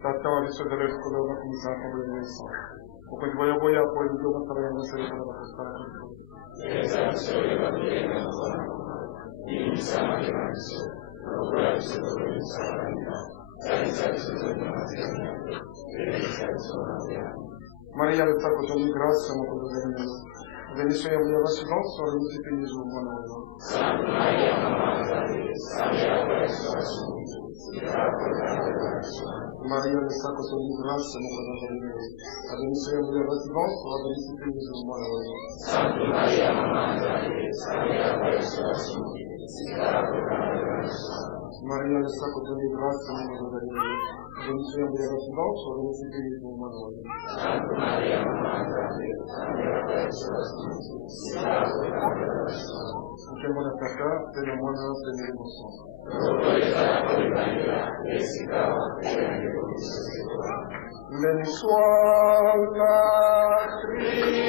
Trataba visto del escudo una comienza con el menso. O cuando voy a por el idioma para no ser para estar aquí. Esa soy la primera zona. Y mi sama de manso. No puedo ser por el sabanita. Esa es la nación. Esa es la nación. Maria le sta facendo grazie, ma cosa venendo. Benissimo, io la silenzio, e non si finisce un buon lavoro. Santa Maria, mamma di Maria, presso la sua. Maria le sta facendo grazie, ma cosa venendo. Benissimo, io la silenzio, e non si finisce un buon lavoro. Santa Maria, mamma di Maria, presso la sua. Maria le sta facendo grazie, ma cosa venendo. Benissimo, io la silenzio, e non si finisce un buon lavoro. Santa Maria, mamma di Maria, presso la sua. Che buona cacca, te la buona tenermoso. Le sue lacrime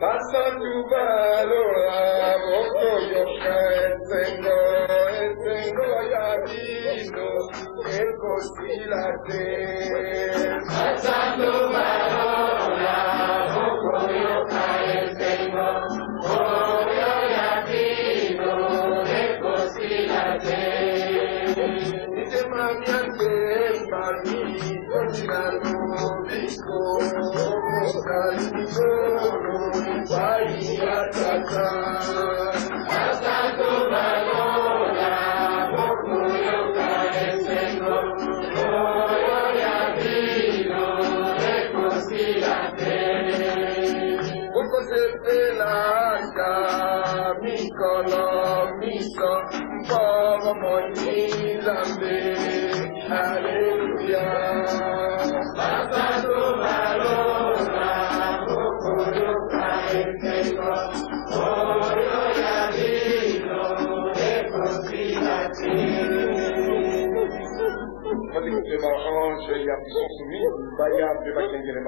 Basta tu valora, poco yo tengo ya vino, el costilate. Basta tu valora, poco yo tengo, yo ya vino, el costilate. Y te maniante para mí, cocinando disco, cariño. Hasta tu valora, poco yo tengo, yo ya vino, de costilate. Poco se pelaca, mi colombico, poco moñilame, aleluya. Hasta tu valora, poco yo tengo, yo ya vino, de costilate. Parce que c'est marrant, il y a plus soumis, il y a plus de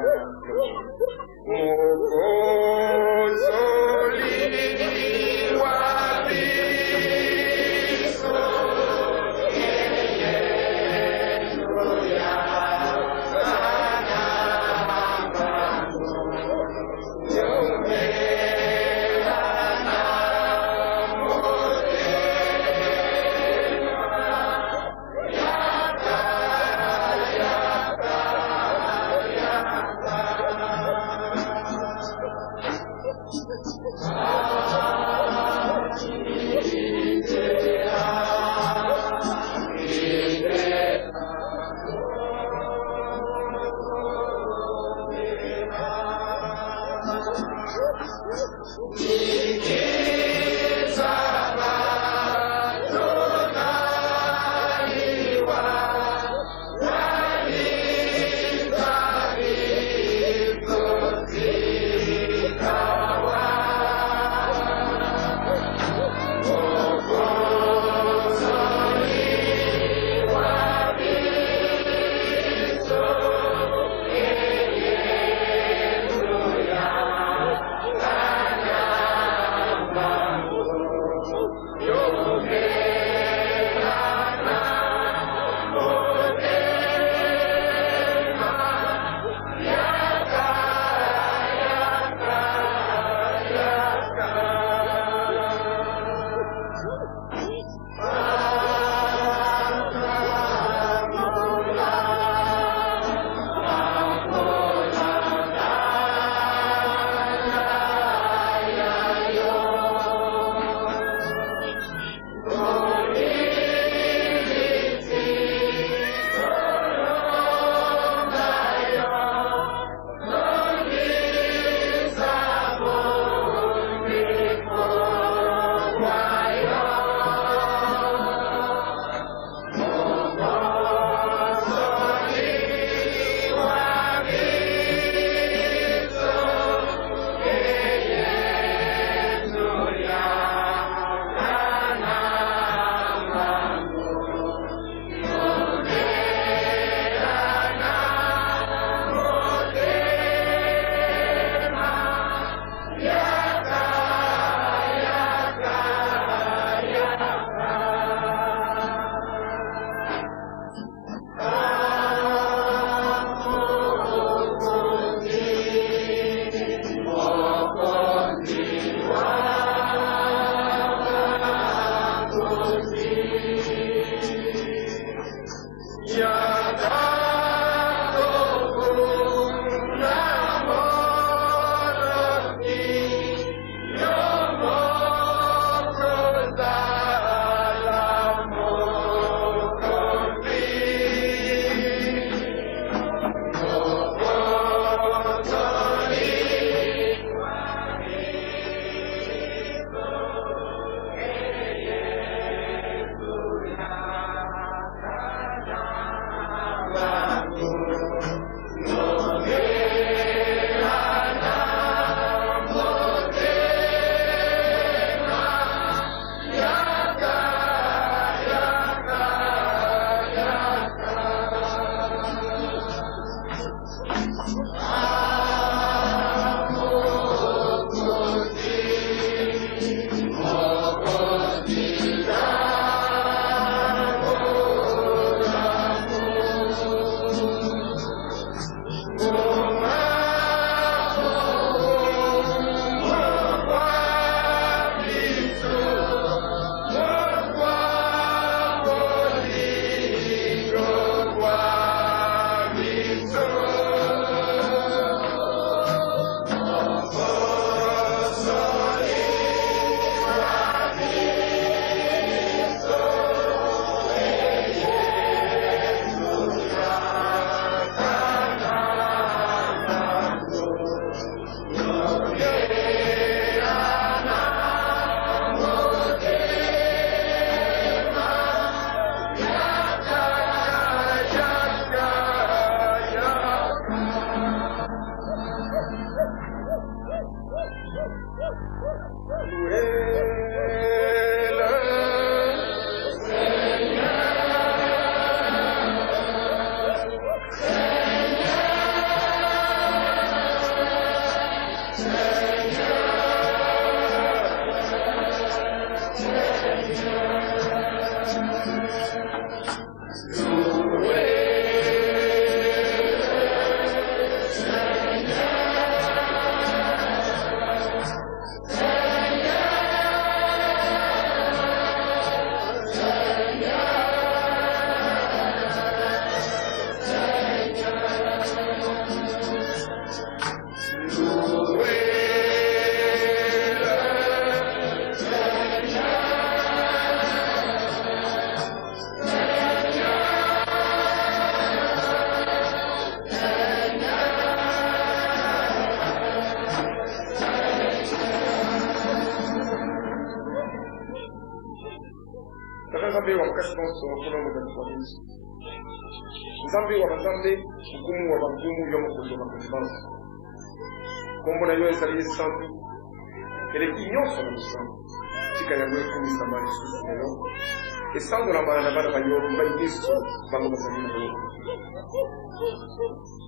Tata Nzambe wa makasi bonso kuna mozali kwa Yesu. Nzambe wa Nzambe mkumu wa bakumu yo mokozo bakuzibanza. Kombo na yo ezali esantu. Eleki nyonso na mosantu. Tika yango ekumisa mali susu lelo. Esandola bana bana bayo bayiso bango bazali na yo.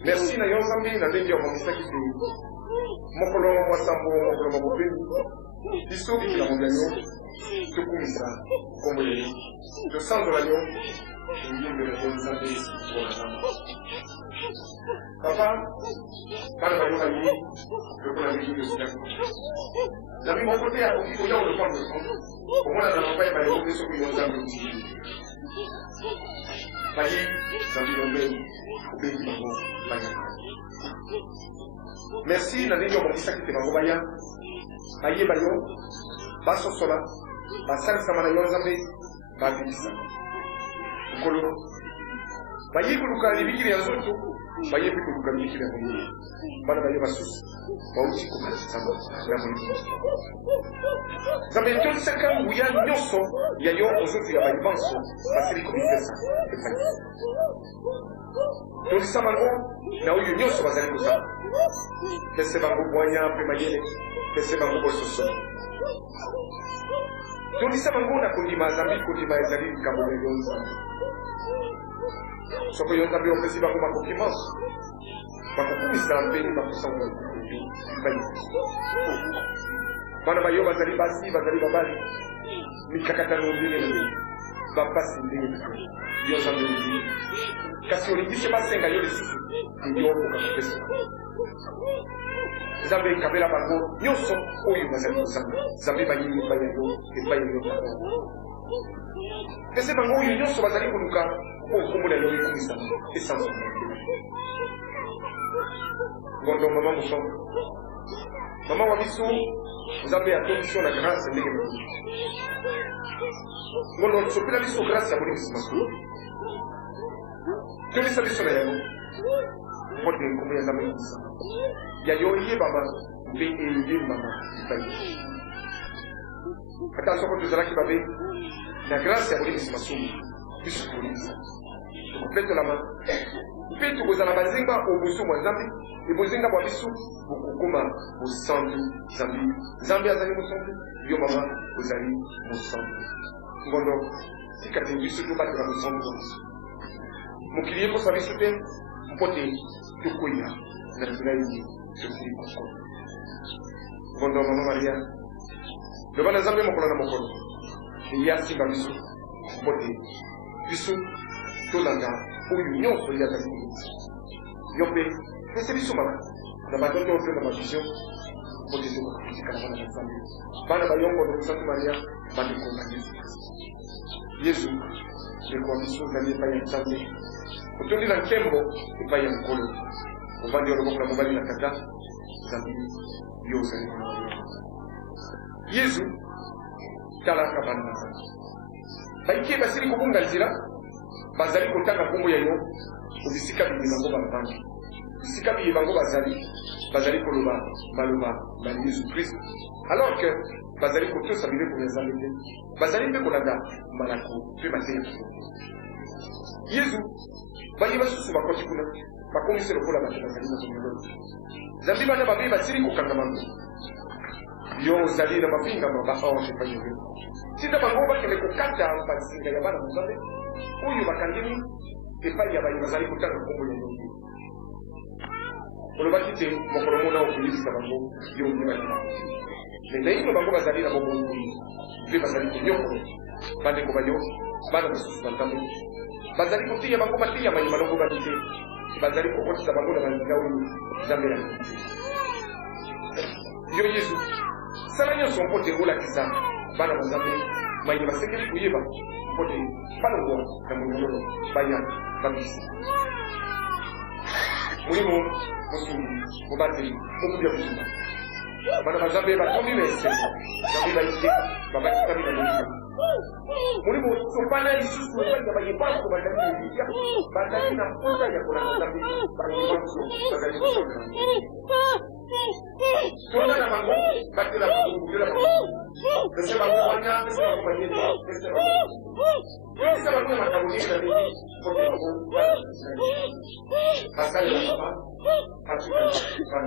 Merci na yo Nzambe na ndenge ya momisaki te. Mokolo mwasambo mokolo mabopeni. Biso bikila monganyo. Tukumisa kombo yeli. Tosandola yo. Ngimbe na Nzambe kwa Nzambe. Papa, bana bayo bayi. Lokona ngimbe siyako. Nami mokote ya kuya le fond. Au moins dans l'enfer bayo biso kuyo Nzambe. Bayi Nzambe yombe. Obedi bango baya. Merci na ndenge momisaki te bango baya. Baye bayo. Baso sola. Basalisa mana yo Nzambe. Babisa. Kolo. Baye kuluka libikiri ya zoto. Baye kuluka libikiri ya Mungu. Bana baye basusu. Bauti kukatisama ya Mungu. Nzambe tolisa nguya nyonso ya yo ozoto ya bayibanso basili komipesa epai. Tolisa bango na oyo nyonso bazali kosala. Pese bango bwanya mpe mayele. Pese bango bososo. Tolisa bango na kondima Nzambe kondima ezali likambo ya yo Nzambe. Soko yo Nzambe opesi bango makokimanso. Bakokumisa mpeni bakusanga kukubi. Bana bayo bazali basi bazali babali. Mikakatano ndenge ndenge. Bapasi ndenge ndenge. Yo Nzambe ndenge. Kasi olibise basenga yo lisusu. Ndiyo okakupesa. Nzambe kabela bango nyonso oyo bazali kozanga. Nzambe bayini bayango epayango bango. Pese bango oyo nyonso bazali koluka okombo na yo ekomisa esanso. Ngondo mama musongo. Mama wa biso Nzambe atomisho na grâce ndenge ndenge. Ngondo tsopela biso grâce ya bolisi masu. Tolisa biso na yango. Mpote nkombo ya Nzambe kusa. Ya yo ye baba mpe eye mama ipai. Ata soko tozalaki babe na grâce ya bolisi masu. Biso tolisa. Tokopeta la main. Mpe tokozala bazenga obusu mwa Nzambe. Ebozenga bwa biso bokokoma bosantu Nzambe. Nzambe azali mosantu, yo mama ozali mosantu. Ngondo tika te biso tobatela mosantu. Mokili ekosa biso te mpote tokoya na nzela yini tosili koko. Ngondo mama Maria loba na Nzambe mokolo na mokolo eye asimba biso mpote biso tolanda oyo nyonso ye azali komisa yo mpe pese biso mama na batoto mpe na bavision mpote tokotikala bana na Nzambe bana bayongo na Sainte Maria bandeko na Yesu ndeko wa biso ozali epai ya Nzambe otondi na nkembo epai ya mokolo ovandi yo loboko na mobali na tata Nzambe yo ozali mwana wa Yesu talaka bana na Nzambe baike basili kobunga nzela bazali kotanga kombo ya yo obisika bibi bango bavandi bisika bibi bango bazali koloba maloba na Yesu Kristo alors que bazali kotosa biloko ya Nzambe te bazali mpe kolanda malako mpe mateya Yesu baye basusu bakoti kuna bakomisi lokola bato bazali na komelo Nzambe bana babe basili kokanga bango yo ozali na mapingama baange epai ya yo tinda bango bakende kokata basinga ya bana Nzambe oyo bakangemi epai ya bayo bazali kotanga kombo ya yo olobaki te mokolo mona okoyebisa bango yo ndebaki naino bango bazali na bomoi mpe bazali konyokolo bandeko bayo bana basusu ba Nzambe bazali kotiya bango batiya bayo malongo bani te bazali kokotisa bango na banzinga oyo Nzambe na yo Yesu sala nyonso mpote olakisa bana ba Nzambe maye basengeli koyeba mpote balongwa na molongolo baya babisi mulimo mosumbi mobateli mokubya kusuma bana ba Nzambe batombi na esengo Nzambe baite babakisami na molimo mulimo sopana lisusu epai ya bayebanso bazali na bazali na mposa ya kolanda Nzambe bayebanso bazali kosonga tona na bango batela bango bukela bango Ese va a guanyar, ese va a guanyar, ese va a guanyar. Ese va a guanyar macaroni de mí, porque no puedo jugar. Hasta el papá, así que para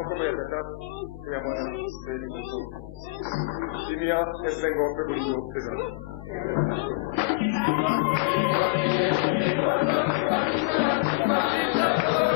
Okomo ya tata, ya mwana, beli kuso. Simia, eslengo, pebulizo, pezano. Thank you.